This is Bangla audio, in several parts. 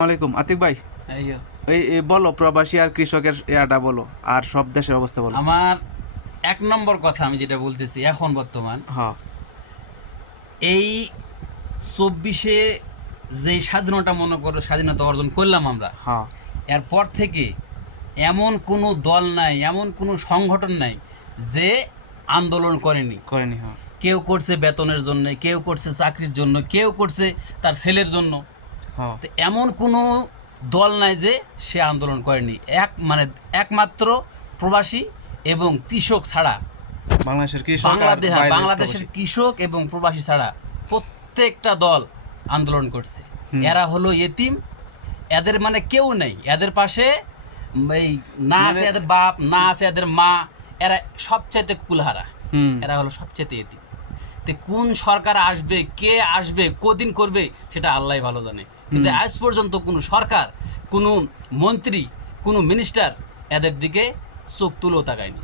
ওয়ালাইকুম আতিক ভাই, এই এই বলো প্রবাসী আর কৃষকের ইয়াটা বলো, আর সব দেশের অবস্থা বলো। আমার এক নম্বর কথা আমি যেটা বলতেছি এখন বর্তমান হ্যাঁ এই 24-এ যে স্বাধীনতা মনে করো স্বাধীনতা অর্জন করলাম আমরা, হ্যাঁ এরপর থেকে এমন কোনো দল নাই, এমন কোনো সংগঠন নাই যে আন্দোলন করেনি। করেনি। হ্যাঁ কেউ করছে বেতনের জন্য, কেউ করছে চাকরির জন্য, কেউ করছে তার ছেলের জন্য। হ্যাঁ তো এমন কোনো দল নাই যে সে আন্দোলন করেনি। একমাত্র প্রবাসী এবং কৃষক ছাড়া, বাংলাদেশের কৃষক আর বাইরের বাংলাদেশের প্রবাসী। কৃষক এবং প্রবাসী ছাড়া প্রত্যেকটা দল আন্দোলন করছে। এরা হলো এতিম, এদের মানে কেউ নেই এদের পাশে। এই না আছে এদের বাপ, না আছে এদের মা, এরা সবচাইতে কুলহারা, এরা হলো সবচাইতে এতিম। তো কোন সরকার আসবে, কে আসবে, কদিন করবে, সেটা আল্লাহ ভালো জানে। কিন্তু আজ পর্যন্ত কোনো সরকার, কোনো মন্ত্রী, কোনো মিনিস্টার এদের দিকে চোখ তুলেও তাকায়নি।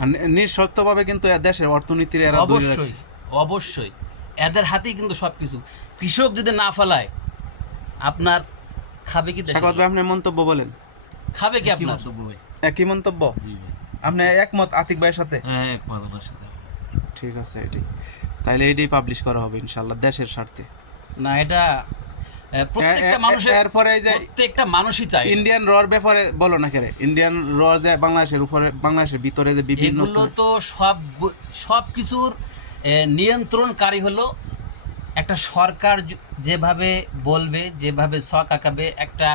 আর নিঃশর্তভাবে কিন্তু দেশের অর্থনীতির এরা ধরে অবশ্যই রাখছে। অবশ্যই এদের হাতেই কিন্তু সব কিছু। কৃষক যদি না ফেলায় আপনার খাবে কি দেশের সাকাওয়াত লোক? ভাই, আপনার মন্তব্য বলেন। খাবে কি আপনার? একই মন্তব্য? আপনি একমত আতিক ভাইয়ের সাথে? হ্যাঁ, একমত ওনার সাথে। ঠিক আছে, এটাই তাইলে এটাই পাবলিশ করা হবে ইনশাল্লাহ দেশের স্বার্থে। না, এটা প্রত্যেকটা মানুষের, এরপরে এই যে প্রত্যেকটা মানুষই চায়। ইন্ডিয়ান রর ব্যাপারে বলো না কেরে, ইন্ডিয়ান র যে বাংলাদেশের উপরে, বাংলাদেশের ভিতরে যে বিভিন্ন এগুলো তো সব কিছুর নিয়ন্ত্রণকারী হলো একটা সরকার। যেভাবে বলবে, যেভাবে ছক আঁকাবে, একটা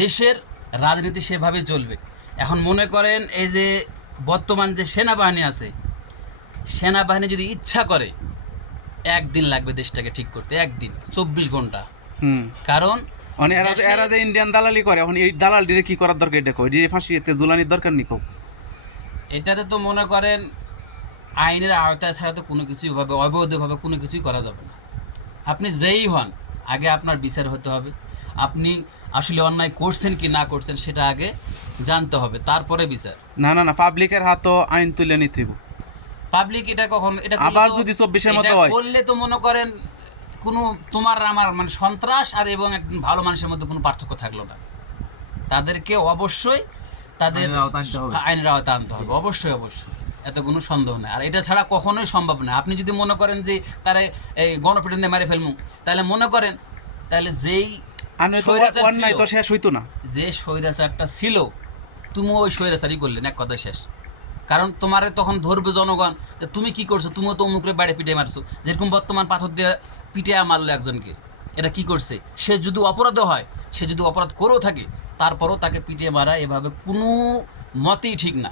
দেশের রাজনীতি সেভাবে চলবে। এখন মনে করেন এই যে বর্তমান যে সেনাবাহিনী আছে, সেনাবাহিনী যদি ইচ্ছা করে একদিন লাগবে দেশটাকে ঠিক করতে, একদিন 24 ঘন্টা। কারণ মানে এরা যে ইন্ডিয়ান দালালি করে, এখন এই দালালির কি করার দরকার? এটা কই যে ফাঁসিতে ঝুলানির দরকার নেই। এটাতে তো মনে করেন আইনের আওতায় ছাড়া তো কোনো কিছুই ভাবে, অবৈধভাবে কোনো কিছুই করা যাবে না। আপনি যেই হন, আগে আপনার বিচার হতে হবে। আপনি আসলে অন্যায় করছেন কি না করছেন সেটা আগে জানতে হবে, তারপরে বিচার। না না না, পাবলিকের হাতও আইন তুলে নিতে হইব। পাবলিক এটা কখন, এটা করলে আবার তো- যদি 24-এর মতো এটা হয়? করলে তো মনে করেন কোনো তোমার আমার মানে সন্ত্রাস আর এবং একজন ভালো মানুষের মধ্যে কোনো পার্থক্য থাকলো না। তাদেরকে অবশ্যই তাদের আইনের আওতায় আনতে হবে। আইনের আওতায় আনতে হবে, অবশ্যই অবশ্যই, এতে কোনো সন্দেহ নেই। আর এটা ছাড়া কখনোই সম্ভব না। আপনি যদি মনে করেন যে তারা এই গণপিটুনি দিয়ে মেরে ফেলবো, তাহলে মনে করেন তাহলে যেই স্বৈরাচার অন্যায় ছিল, তো শেষ হইতো না। যে স্বৈরাচারটা ছিল, তুমিও ওই স্বৈরাচারই করলেন, এক কথা শেষ। কারণ তোমার তখন ধরবে জনগণ যে তুমি কি করছো, তুমিও তো অমুকরে বাইরে পিটে মারছো। যেরকম বর্তমান পাথর দিয়ে পিটে মারলো একজনকে, এটা কি করছে? সে যদি অপরাধ হয়, সে যদি অপরাধ করেও থাকে, তারপরও তাকে পিটিয়ে মারা এভাবে কোনো মতেই ঠিক না।